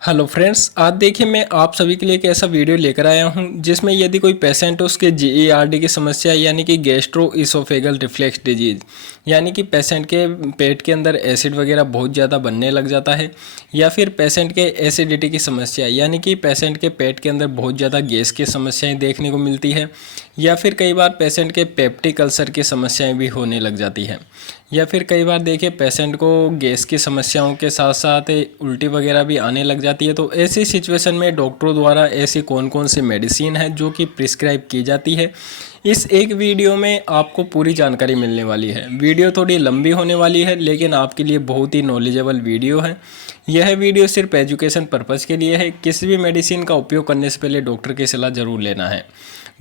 Hello friends, आज देखिए मैं आप सभी के लिए एक ऐसा वीडियो लेकर आया हूं जिसमें यदि कोई पेशेंट उसके जीईआरडी की समस्या यानी कि गैस्ट्रो इसोफेगल रिफ्लेक्स डिजीज यानी कि पेशेंट के पेट के अंदर एसिड वगैरह बहुत ज़्यादा बनने लग जाता है, या फिर पेशेंट के एसिडिटी की समस्या यानी कि पेशेंट के पेट के अंदर बहुत ज़्यादा गैस की समस्याएं देखने को मिलती है, या फिर कई बार पेशेंट के पेप्टिक अल्सर की समस्याएं भी होने लग जाती है, या फिर कई बार देखिए पेशेंट को गैस की समस्याओं के साथ साथ उल्टी वगैरह भी आने लग जाती है। तो ऐसी सिचुएशन में डॉक्टरों द्वारा ऐसी कौन कौन सी मेडिसिन है जो कि प्रिस्क्राइब की जाती है, इस एक वीडियो में आपको पूरी जानकारी मिलने वाली है। वीडियो थोड़ी लंबी होने वाली है लेकिन आपके लिए बहुत ही नॉलेजेबल वीडियो है। यह वीडियो सिर्फ एजुकेशन पर्पज़ के लिए है। किसी भी मेडिसिन का उपयोग करने से पहले डॉक्टर की सलाह जरूर लेना है।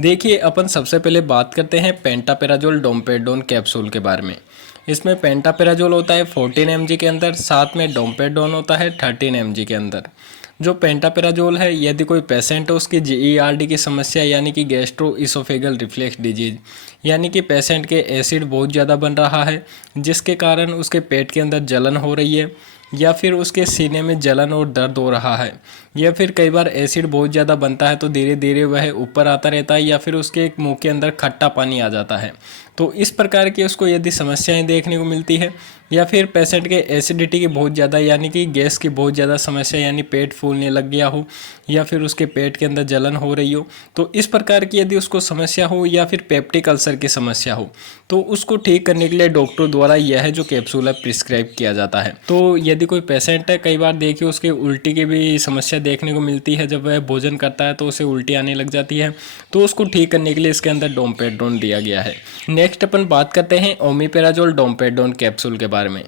देखिए, अपन सबसे पहले बात करते हैं पेंटापेराजोल डोम्पेडोन कैप्सूल के बारे में। इसमें पेंटापेराजोल होता है 14 mg के अंदर, साथ में डोम्पेडोन होता है 13 mg के अंदर। जो पेंटापेराजोल है, यदि कोई पेशेंट है उसकी जीईआरडी की समस्या यानी कि गैस्ट्रो इसोफेगल रिफ्लेक्स डिजीज यानी कि पेशेंट के एसिड बहुत ज़्यादा बन रहा है जिसके कारण उसके पेट के अंदर जलन हो रही है, या फिर उसके सीने में जलन और दर्द हो रहा है, या फिर कई बार एसिड बहुत ज़्यादा बनता है तो धीरे धीरे वह ऊपर आता रहता है, या फिर उसके मुंह के अंदर खट्टा पानी आ जाता है। तो इस प्रकार की उसको यदि समस्याएं देखने को मिलती है, या फिर पेशेंट के एसिडिटी की बहुत ज़्यादा यानी कि गैस की बहुत ज़्यादा समस्या यानी पेट फूलने लग गया हो, या फिर उसके पेट के अंदर जलन हो रही हो, तो इस प्रकार की यदि उसको समस्या हो, या फिर पेप्टिक अल्सर की समस्या हो, तो उसको ठीक करने के लिए डॉक्टर द्वारा यह जो कैप्सूल है प्रिस्क्राइब किया जाता है। तो यदि कोई पेशेंट है, कई बार देखिए उसके उल्टी की भी समस्या देखने को मिलती है, जब वह भोजन करता है तो उसे उल्टी आने लग जाती है, तो उसको ठीक करने के लिए इसके अंदर डोम्पेडोन दिया गया है। नेक्स्ट अपन बात करते हैं ओमिपेराजोल डोम्पेडोन कैप्सूल के बारे में।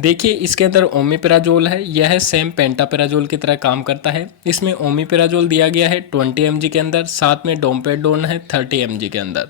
देखिए, इसके अंदर ओमिपेराजोल है, यह सेम पेंटापेराजोल की तरह काम करता है। इसमें ओमिपेराजोल दिया गया है 20 mg के अंदर, साथ में डोम्पेडोन है 30 mg के अंदर।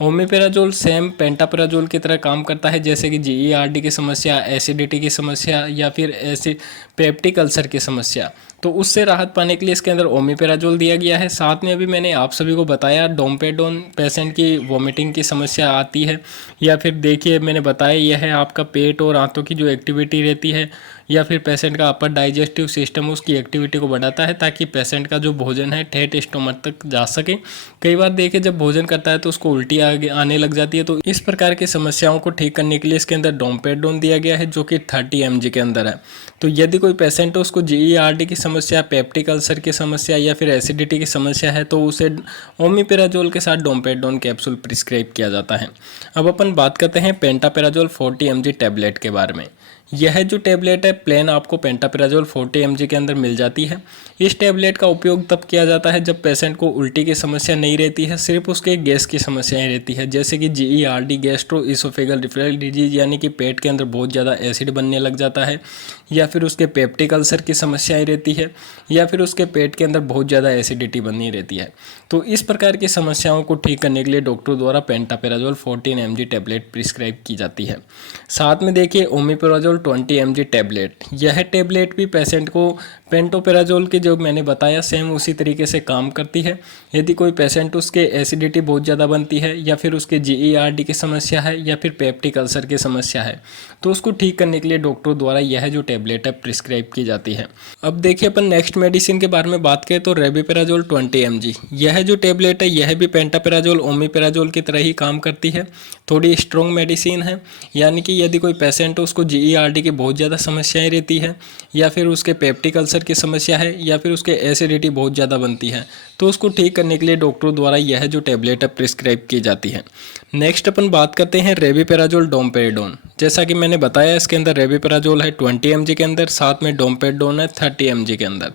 ओमिपेराजोल सेम पेंटापेराजोल की तरह काम करता है, जैसे कि जीईआरडी की समस्या, एसिडिटी की समस्या, या फिर ऐसी पेप्टिक अल्सर की समस्या, तो उससे राहत पाने के लिए इसके अंदर ओमिपेराजोल दिया गया है। साथ में अभी मैंने आप सभी को बताया डोम्पेडोन पेशेंट की वोमिटिंग की समस्या आती है, या फिर देखिए मैंने बताया यह है आपका पेट और आंतों की जो एक्टिविटी रहती है, या फिर पेशेंट का अपर डाइजेस्टिव सिस्टम उसकी एक्टिविटी को बढ़ाता है ताकि पेशेंट का जो भोजन है ठेठ स्टोमक तक जा सके। कई बार देखिए जब भोजन करता है तो उसको उल्टी आने लग जाती है। तो इस प्रकार की समस्याओं को ठीक करने के लिए इसके अंदर डोम्पेडोन दिया गया है जो कि 30 mg के अंदर है। तो यदि कोई पेशेंट है उसको जीईआरडी की समस्या, पेप्टिक अल्सर की समस्या, या फिर एसिडिटी की समस्या है, तो उसे ओमिपेराजोल के साथ डोम्पेडोन कैप्सूल प्रिस्क्राइब किया जाता है। अब अपन बात करते हैं पेंटापेराजोल 40 mg टैबलेट के बारे में। यह जो टैबलेट है प्लेन आपको पेंटापेराजोल 40 mg के अंदर मिल जाती है। इस टैबलेट का उपयोग तब किया जाता है जब पेशेंट को उल्टी की समस्या नहीं रहती है, सिर्फ उसके गैस की समस्याएं रहती है, जैसे कि GERD gastro oesophageal reflex disease यानी कि पेट के अंदर बहुत ज़्यादा एसिड बनने लग जाता है, या फिर उसके पेप्टिक अल्सर की समस्याएं रहती है, या फिर उसके पेट के अंदर बहुत ज़्यादा एसिडिटी बनी रहती है। तो इस प्रकार की समस्याओं को ठीक करने के लिए डॉक्टर द्वारा पेंटापेराजोल 14 mg टैबलेट प्रिस्क्राइब की जाती है। साथ में देखिए ओमिपेराजोल 20 mg टैबलेट, यह टैबलेट भी पेशेंट को पेंटोपेराजोल के जो मैंने बताया सेम उसी तरीके से काम करती है। यदि कोई पेशेंट उसके एसिडिटी बहुत ज़्यादा बनती है, या फिर उसके जीईआरडी की समस्या है, या फिर पेप्टिक अल्सर की समस्या है, तो उसको ठीक करने के लिए डॉक्टर द्वारा यह जो टैबलेट है प्रिस्क्राइब की जाती है। अब देखिए अपन नेक्स्ट मेडिसिन के बारे में बात करें तो रेबिपेराजोल 20 mg, यह जो टैबलेट है यह भी पेंटापेराजोल ओमिपेराजोल की तरह ही काम करती है। थोड़ी स्ट्रॉन्ग मेडिसिन है, यानी कि यदि कोई पेशेंट है उसको जीईआरडी की बहुत ज़्यादा समस्याएं रहती है, या फिर उसके पेप्टिक अल्सर की समस्या है, या फिर उसके एसिडिटी बहुत ज़्यादा बनती है, तो उसको ठीक करने के लिए डॉक्टर द्वारा यह जो टैबलेट है प्रिस्क्राइब की जाती है। नेक्स्ट अपन बात करते हैं रेबिपेराजोल डोम्पेडोन। जैसा कि मैंने बताया इसके अंदर रेबिपेराजोल है 20 mg के अंदर, साथ में डोम्पेडोन है 30 mg के अंदर।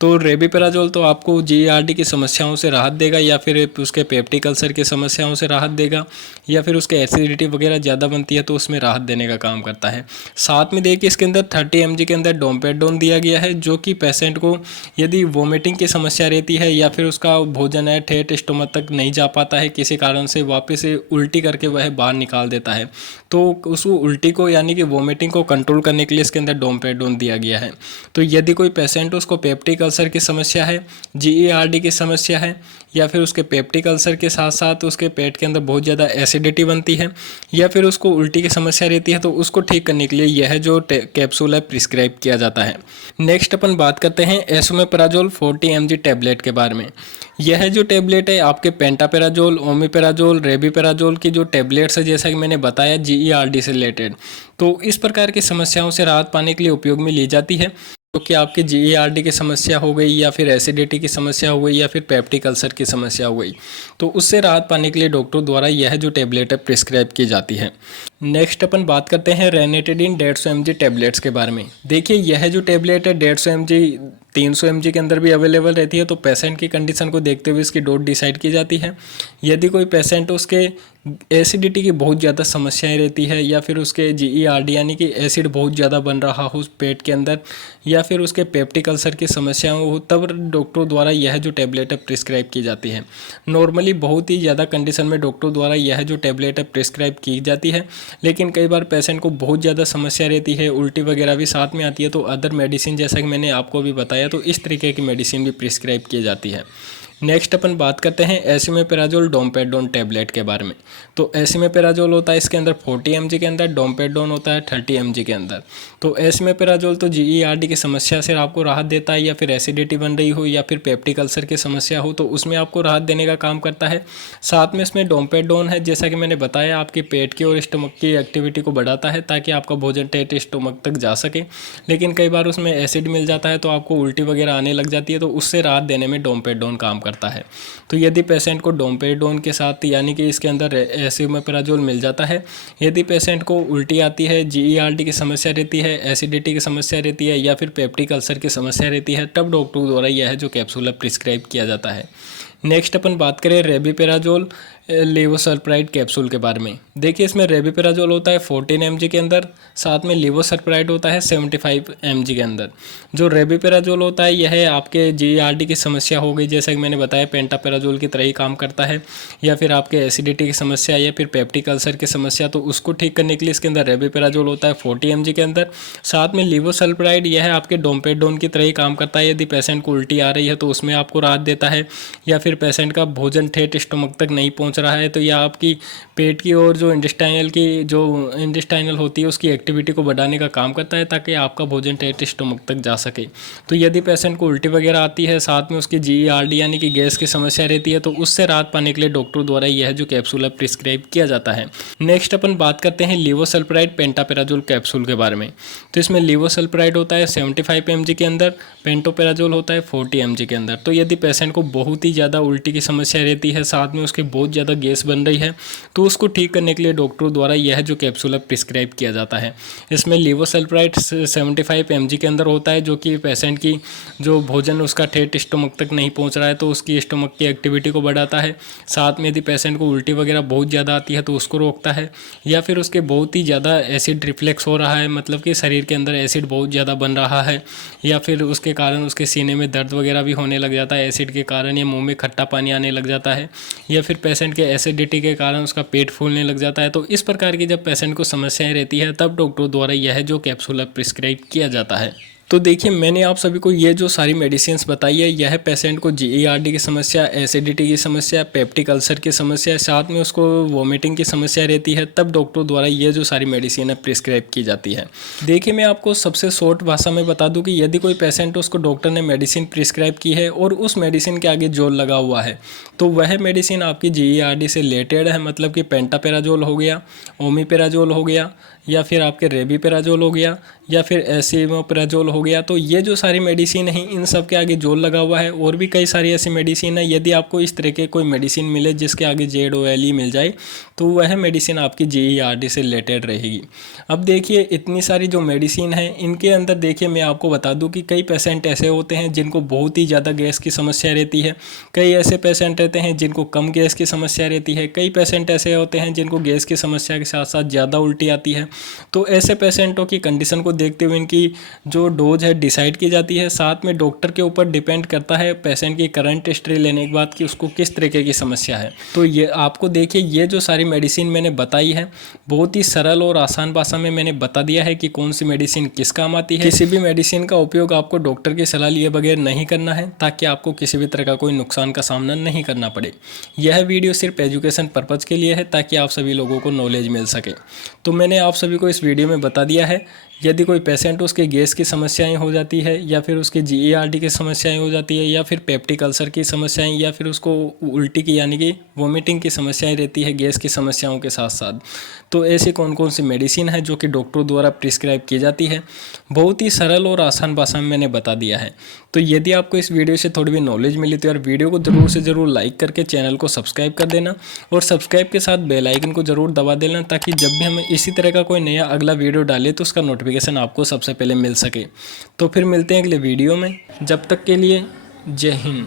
तो रेबिपेराजोल तो आपको जीईआरडी की समस्याओं से राहत देगा, या फिर उसके पेप्टिक अल्सर की समस्याओं से राहत देगा, या फिर उसके एसिडिटी वगैरह ज़्यादा बनती है तो उसमें राहत देने का काम करता है। साथ में देखिए इसके अंदर 30 mg के अंदर डोम्पेडोन दिया गया है, जो कि पेशेंट को यदि वोमिटिंग की समस्या रहती है, या फिर उसका भोजन है ठेठ स्टोमक तक नहीं जा पाता है किसी कारण से, वापस से उल्टी करके वह बाहर निकाल देता है, तो उस उल्टी को यानी कि वोमिटिंग को कंट्रोल करने के लिए इसके अंदर डोम्पेडोन दिया गया है। तो यदि कोई पेशेंट उसको पेप्टिक अल्सर की समस्या है, GERD की समस्या है, या फिर उसके पेप्टिक अल्सर के साथ साथ उसके पेट के अंदर बहुत ज़्यादा एसिडिटी बनती है, या फिर उसको उल्टी की समस्या रहती है, तो उसको ठीक करने के लिए यह जो कैप्सूल है प्रिस्क्राइब किया जाता है। नेक्स्ट अपन बात करते हैं एसोमेप्राजोल 40 mg टैबलेट के बारे में। यह जो टैबलेट है आपके पेंटापेराजोल, ओमिपेराजोल, रेबिपेराजोल की जो टैबलेट्स है, जैसा कि मैंने बताया GERD से रिलेटेड, तो इस प्रकार की समस्याओं से राहत पाने के लिए उपयोग में ली जाती है। तो कि आपकी GERD की समस्या हो गई, या फिर एसिडिटी की समस्या हो गई, या फिर पेप्टिक अल्सर की समस्या हो गई, तो उससे राहत पाने के लिए डॉक्टर द्वारा यह जो टैबलेट है प्रिस्क्राइब की जाती है। नेक्स्ट अपन बात करते हैं रेनिटेडिन 150 mg टैबलेट्स के बारे में। देखिए यह जो टैबलेट है 150 mg 300 mg के अंदर भी अवेलेबल रहती है, तो पेशेंट की कंडीशन को देखते हुए इसकी डोज डिसाइड की जाती है। यदि कोई पेशेंट उसके एसिडिटी की बहुत ज़्यादा समस्याएं रहती है, या फिर उसके GERD यानी कि एसिड बहुत ज़्यादा बन रहा हो पेट के अंदर, या फिर उसके पेप्टिक अल्सर की समस्याएं हो, तब डॉक्टर द्वारा यह जो टैबलेट है प्रिस्क्राइब की जाती है। नॉर्मली बहुत ही ज़्यादा कंडीशन में डॉक्टर द्वारा यह जो टैबलेट है प्रिस्क्राइब की जाती है, लेकिन कई बार पेशेंट को बहुत ज़्यादा समस्या रहती है, उल्टी वगैरह भी साथ में आती है, तो अदर मेडिसिन जैसा कि मैंने आपको भी बताया, तो इस तरीके की मेडिसिन भी प्रिस्क्राइब की जाती है। नेक्स्ट अपन बात करते हैं एसिमेपेराजोल डोमपेडोन टैबलेट के बारे में। तो एसिमेपेराजोल होता है इसके अंदर 40 mg के अंदर, डोमपेडोन होता है 30 mg के अंदर। तो एसिमेपेराजोल तो GERD की समस्या से आपको राहत देता है, या फिर एसिडिटी बन रही हो, या फिर पेप्टिक अल्सर की समस्या हो, तो उसमें आपको राहत देने का काम करता है। साथ में इसमें डोमपेडोन है, जैसा कि मैंने बताया, आपके पेट की और स्टमक की एक्टिविटी को बढ़ाता है, ताकि आपका भोजन टेट स्टमक तक जा सके। लेकिन कई बार उसमें एसिड मिल जाता है, तो आपको उल्टी वगैरह आने लग जाती है, तो उससे राहत देने में डोमपेडोन काम करता है। तो यदि पेशेंट को डोमपेडोन के साथ यानी कि इसके अंदर एसिमेपेराजोल मिल जाता है, यदि पेशेंट को उल्टी आती है, GERD की समस्या रहती है, एसिडिटी की समस्या रहती है, या फिर पेप्टिक अल्सर की समस्या रहती है, तब डॉक्टर द्वारा यह जो कैप्सूल प्रिस्क्राइब किया जाता है। नेक्स्ट अपन बात करें रेबिपेराजोल लेवोसल्प्राइड कैप्सूल के बारे में। देखिए इसमें रेबिपेराजोल होता है 14 mg के अंदर, साथ में लेवोसल्प्राइड होता है 75 mg के अंदर। जो रेबिपेराजोल होता है यह आपके GERD की समस्या हो गई, जैसा कि मैंने बताया पेंटापेराजोल की तरह ही काम करता है, या फिर आपके एसिडिटी की समस्या, या फिर पेप्टिक अल्सर की समस्या, तो उसको ठीक करने के लिए इसके अंदर रेबिपेराजोल होता है 40 mg के अंदर। साथ में लेवोसल्प्राइड यह आपके डोमपेडोन की तरह ही काम करता है। यदि पेशेंट को उल्टी आ रही है तो उसमें आपको राहत देता है, या फिर पेशेंट का भोजन ठेठ स्टमक तक नहीं पहुंच रहा है, तो यह आपकी पेट की और जो इंटेस्टाइनल होती है उसकी एक्टिविटी को बढ़ाने का काम करता है, ताकि आपका भोजन ठेठ स्टमक तक जा सके। तो यदि पेशेंट को उल्टी वगैरह आती है, साथ में उसकी GERD यानी कि गैस की समस्या रहती है, तो उससे राहत पाने के लिए डॉक्टर द्वारा यह जो कैप्सूल प्रिस्क्राइब किया जाता है। नेक्स्ट अपन बात करते हैं लेवोसल्प्राइड पेंटापेराजोल कैप्सूल के बारे में। तो इसमें लेवोसल्प्राइड होता है 75 mg के अंदर, पेंटोपेराजोल होता है 40 mg के अंदर। तो यदि पेशेंट को बहुत ही ज़्यादा उल्टी की समस्या रहती है, साथ में उसके बहुत ज़्यादा गैस बन रही है, तो उसको ठीक करने के लिए डॉक्टर द्वारा यह जो कैप्सूल प्रिस्क्राइब किया जाता है। इसमें लेवोसल्प्राइड 75 mg के अंदर होता है, जो कि पेशेंट की जो भोजन उसका ठेठ स्टमक तक नहीं पहुंच रहा है, तो उसकी स्टमक की एक्टिविटी को बढ़ाता है। साथ में यदि पेशेंट को उल्टी वगैरह बहुत ज़्यादा आती है तो उसको रोकता है, या फिर उसके बहुत ही ज़्यादा एसिड रिफ्लेक्स हो रहा है, मतलब कि शरीर के अंदर एसिड बहुत ज़्यादा बन रहा है, या फिर उसके कारण उसके सीने में दर्द वगैरह भी होने लग जाता है एसिड के कारण, या मुंह में खट्टा पानी आने लग जाता है, या फिर पेशेंट के एसिडिटी के कारण उसका पेट फूलने लग जाता है। तो इस प्रकार की जब पेशेंट को समस्याएं रहती है, तब डॉक्टर द्वारा यह जो कैप्सूल प्रिस्क्राइब किया जाता है। तो देखिए मैंने आप सभी को ये जो सारी मेडिसिन्स बताई है, यह पेशेंट को GERD की समस्या, एसिडिटी की समस्या, पेप्टिक अल्सर की समस्या, साथ में उसको वोमिटिंग की समस्या रहती है, तब डॉक्टर द्वारा ये जो सारी मेडिसिन है प्रिस्क्राइब की जाती है। देखिए मैं आपको सबसे शॉर्ट भाषा में बता दूं कि यदि कोई पेशेंट उसको डॉक्टर ने मेडिसिन प्रिस्क्राइब की है और उस मेडिसिन के आगे जोर लगा हुआ है, तो वह मेडिसिन आपकी GERD से रिलेटेड है, मतलब कि पेंटापेराजोल हो गया, ओमिपेराजोल हो गया, या फिर आपके रेबिपेराजोल हो गया, या फिर एसिमेपेराजोल हो गया। तो ये जो सारी मेडिसिन है इन सब के आगे जोर लगा हुआ है। और भी कई सारी ऐसी मेडिसिन है, यदि आपको इस तरह के कोई मेडिसिन मिले जिसके आगे ZOLE मिल जाए, तो वह मेडिसिन आपकी GERD से रिलेटेड रहेगी। अब देखिए इतनी सारी जो मेडिसिन है इनके अंदर देखिए मैं आपको बता दूं कि कई पेशेंट ऐसे होते हैं जिनको बहुत ही ज़्यादा गैस की समस्या रहती है, कई ऐसे पेशेंट रहते हैं जिनको कम गैस की समस्या रहती है, कई पेशेंट ऐसे होते हैं जिनको गैस की समस्या के साथ साथ ज़्यादा उल्टी आती है, तो ऐसे पेशेंटों की कंडीशन को देखते हुए इनकी जो डोज है डिसाइड की जाती है। साथ में डॉक्टर के ऊपर डिपेंड करता है पेशेंट की करंट हिस्ट्री लेने के बाद कि उसको किस तरीके की समस्या है। तो ये आपको देखिए, ये जो सारी मेडिसिन मैंने बताई है बहुत ही सरल और आसान भाषा में मैंने बता दिया है कि कौन सी मेडिसिन किस काम आती है। किसी भी मेडिसिन का उपयोग आपको डॉक्टर की सलाह लिए बगैर नहीं करना है, ताकि आपको किसी भी तरह का कोई नुकसान का सामना नहीं करना पड़े। यह वीडियो सिर्फ एजुकेशन पर्पज़ के लिए है, ताकि आप सभी लोगों को नॉलेज मिल सके। तो मैंने आप सभी को इस वीडियो में बता दिया है, यदि कोई पेशेंट उसके गैस की समस्याएं हो जाती है, या फिर उसकी GERD की समस्याएं हो जाती है, या फिर पेप्टिक अल्सर की समस्याएं, या फिर उसको उल्टी की यानी कि वोमिटिंग की समस्याएं रहती है गैस की समस्याओं के साथ साथ, तो ऐसी कौन कौन सी मेडिसिन है जो कि डॉक्टरों द्वारा प्रिस्क्राइब की जाती है, बहुत ही सरल और आसान भाषा में मैंने बता दिया है। तो यदि आपको इस वीडियो से थोड़ी भी नॉलेज मिली तो यार वीडियो को ज़रूर से ज़रूर लाइक करके चैनल को सब्सक्राइब कर देना, और सब्सक्राइब के साथ बेल आइकन को ज़रूर दबा देना, ताकि जब भी हम इसी तरह का कोई नया अगला वीडियो डालें तो उसका नोटिफिकेशन आपको सबसे पहले मिल सके। तो फिर मिलते हैं अगले वीडियो में, जब तक के लिए जय हिंद।